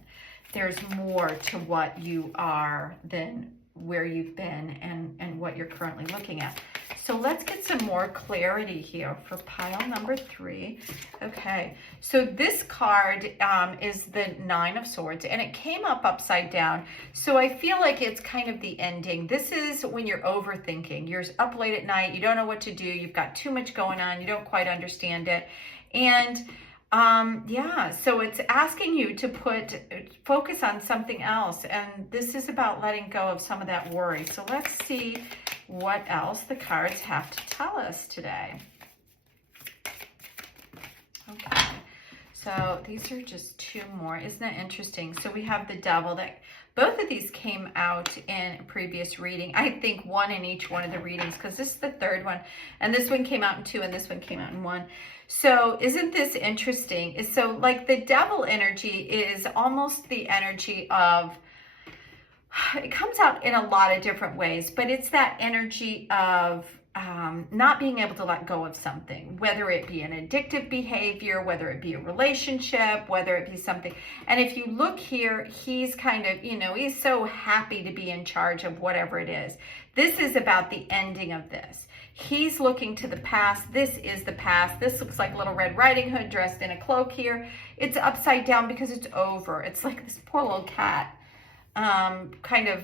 There's more to what you are than where you've been and what you're currently looking at. So let's get some more clarity here for pile number 3. Okay, so this card is the 9 of Swords, and it came up upside down. So I feel like it's kind of the ending. This is when you're overthinking. You're up late at night, you don't know what to do, you've got too much going on, you don't quite understand it. And yeah, so it's asking you to focus on something else, and this is about letting go of some of that worry. So let's see what else the cards have to tell us today. Okay, so these are just 2 more. Isn't that interesting? So we have the Devil. That both of these came out in a previous reading. I think 1 in each one of the readings, because this is the 3rd one, and this one came out in 2, and this one came out in 1. So isn't this interesting? So like the Devil energy is almost the energy of, it comes out in a lot of different ways, but it's that energy of not being able to let go of something, whether it be an addictive behavior, whether it be a relationship, whether it be something. And if you look here, he's kind of, he's so happy to be in charge of whatever it is. This is about the ending of this. He's looking to the past. This is the past. This looks like Little Red Riding Hood dressed in a cloak here. It's upside down because it's over. It's like this poor little cat. Kind of,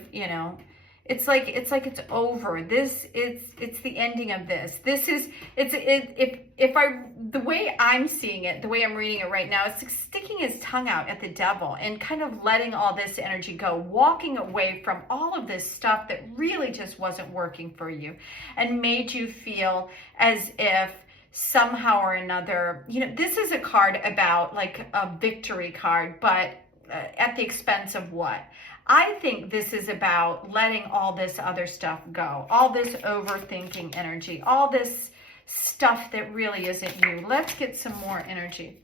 it's like it's over. It's the ending of this. This is, the way I'm seeing it, the way I'm reading it right now, it's like sticking his tongue out at the Devil and kind of letting all this energy go, walking away from all of this stuff that really just wasn't working for you and made you feel as if somehow or another, this is a card about like a victory card, but at the expense of what? I think this is about letting all this other stuff go, all this overthinking energy, all this stuff that really isn't you. Let's get some more energy.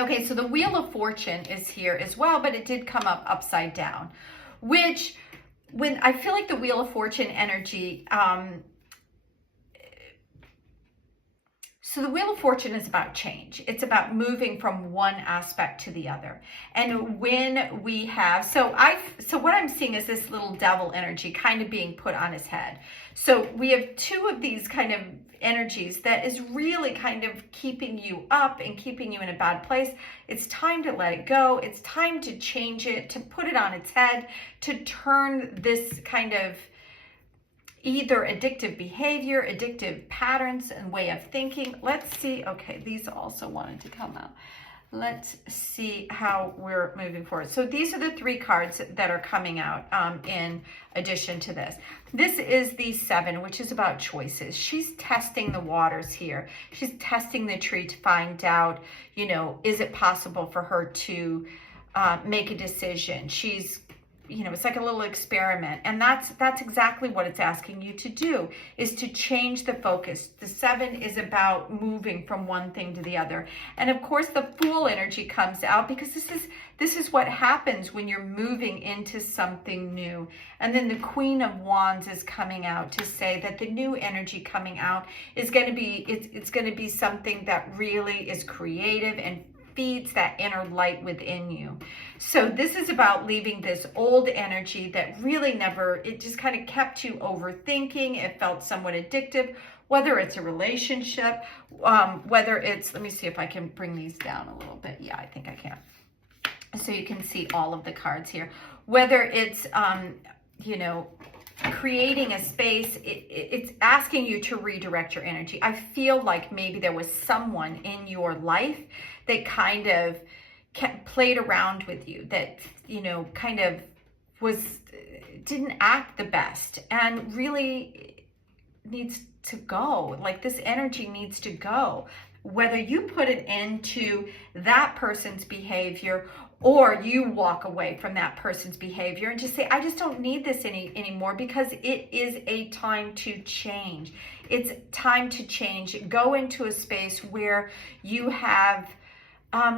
Okay, so the Wheel of Fortune is here as well, but it did come up upside down, which when I feel like the Wheel of Fortune energy, So the Wheel of Fortune is about change. It's about moving from one aspect to the other. And when we have, so what I'm seeing is this little devil energy kind of being put on his head. So we have two of these kind of energies that is really kind of keeping you up and keeping you in a bad place. It's time to let it go. It's time to change it, to put it on its head, to turn this kind of either addictive behavior, addictive patterns and way of thinking. Let's see. Okay, these also wanted to come out. Let's see how we're moving forward. So these are the three cards that are coming out in addition to this. This is the 7, which is about choices. She's testing the waters here. She's testing the tree to find out, you know, is it possible for her to make a decision? She's, you know, it's like a little experiment, and that's exactly what it's asking you to do, is to change the focus. The 7 is about moving from one thing to the other, and of course the Fool energy comes out because this is what happens when you're moving into something new. And then the Queen of Wands is coming out to say that the new energy coming out is going to be it's going to be something that really is creative and feeds that inner light within you. So this is about leaving this old energy that really never, it just kind of kept you overthinking. It felt somewhat addictive, whether it's a relationship, whether it's, let me see if I can bring these down a little bit. Yeah, I think I can. So you can see all of the cards here. Whether it's, you know, creating a space, it's asking you to redirect your energy. I feel like maybe there was someone in your life that kind of played around with you, that, you know, kind of didn't act the best and really needs to go. Like, this energy needs to go. Whether you put it into that person's behavior or you walk away from that person's behavior and just say, I just don't need this anymore, because it is a time to change. It's time to change. Go into a space where you have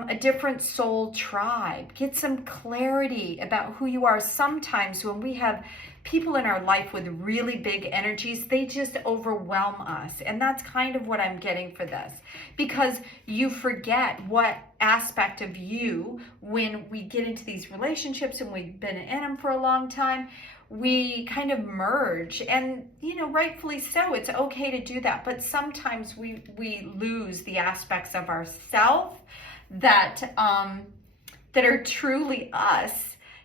a different soul tribe. Get some clarity about who you are. Sometimes when we have people in our life with really big energies, they just overwhelm us. And that's kind of what I'm getting for this, because you forget what aspect of you, when we get into these relationships and we've been in them for a long time, we kind of merge, and, you know, rightfully so. It's okay to do that. But sometimes we lose the aspects of ourself that are truly us.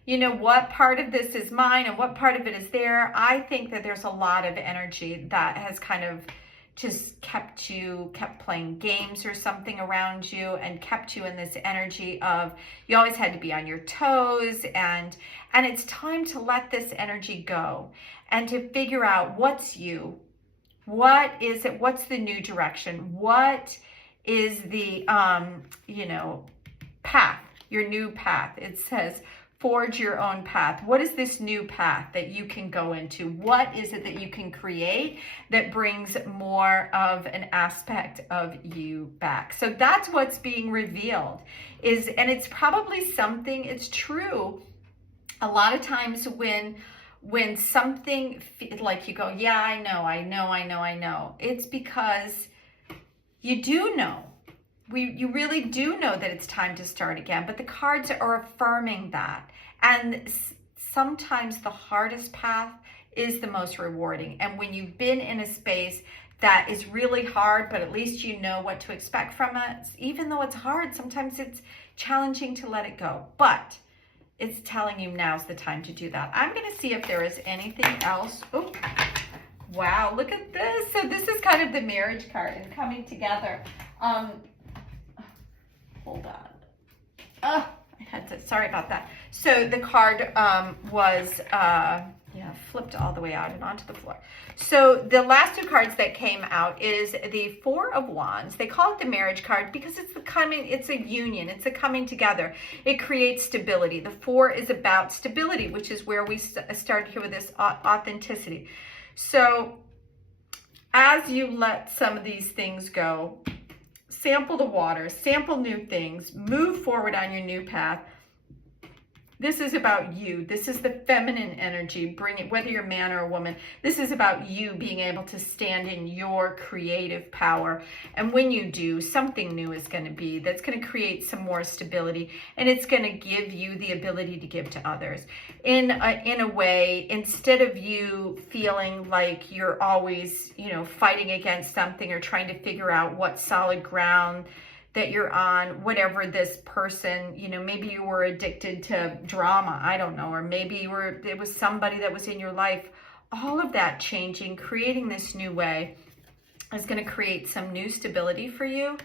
You know, what part of this is mine and what part of it is there. I think that there's a lot of energy that has kind of just kept playing games or something around you, and kept you in this energy of you always had to be on your toes, and it's time to let this energy go and to figure out what's you. What is it? What's the new direction? What is the you know, path, your new path? It says forge your own path. What is this new path that you can go into? What is it that you can create that brings more of an aspect of you back? So that's what's being revealed, and it's probably something, it's true. A lot of times when something, like, you go, yeah, I know, it's because you do know. You really do know that it's time to start again, but the cards are affirming that. And sometimes the hardest path is the most rewarding. And when you've been in a space that is really hard, but at least you know what to expect from it, even though it's hard, sometimes it's challenging to let it go. But it's telling you now's the time to do that. I'm going to see if there is anything else. Oh, wow, look at this. So this is kind of the marriage card and coming together. Hold on. Oh, I had to, sorry about that. So the card was flipped all the way out and onto the floor. So the last two cards that came out is the 4 of Wands. They call it the marriage card because it's a union, it's a coming together. It creates stability. The 4 is about stability, which is where we started here with this authenticity. So as you let some of these things go, sample the water, sample new things, move forward on your new path, This is about you. This is the feminine energy. Bring it, whether you're a man or a woman. This is about you being able to stand in your creative power. And when you do, something new is going to be, that's going to create some more stability, and it's going to give you the ability to give to others. In a way, instead of you feeling like you're always, fighting against something or trying to figure out what solid ground that you're on, whatever this person, maybe you were addicted to drama, I don't know, or maybe it was somebody that was in your life. All of that changing, creating this new way is going to create some new stability for you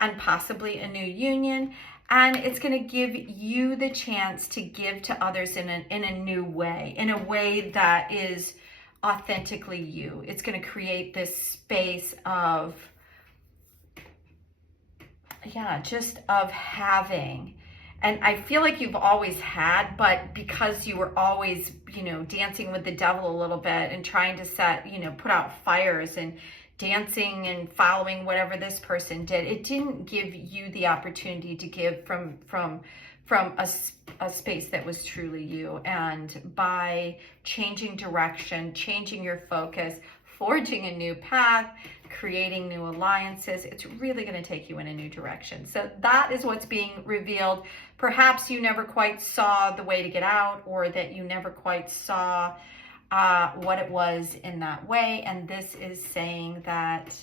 and possibly a new union. And it's going to give you the chance to give to others in a new way, in a way that is authentically you. It's going to create this space of, just of having. And I feel like you've always had, but because you were always, dancing with the devil a little bit and trying to put out fires and dancing and following whatever this person did, it didn't give you the opportunity to give from a space that was truly you. And by changing direction, changing your focus, forging a new path, creating new alliances, it's really going to take you in a new direction. So that is what's being revealed. Perhaps you never quite saw the way to get out, or that you never quite saw what it was in that way. And this is saying that,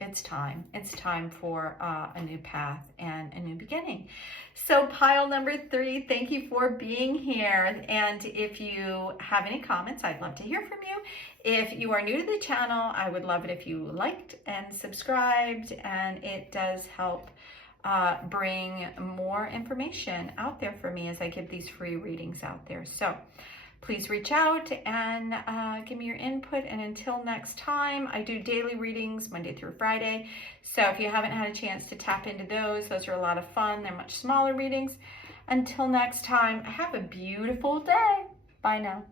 it's time. It's time for a new path and a new beginning. So pile number 3, thank you for being here. And if you have any comments, I'd love to hear from you. If you are new to the channel, I would love it if you liked and subscribed, and it does help bring more information out there for me as I give these free readings out there. So please reach out and give me your input. And until next time, I do daily readings Monday through Friday. So if you haven't had a chance to tap into those are a lot of fun. They're much smaller readings. Until next time, have a beautiful day. Bye now.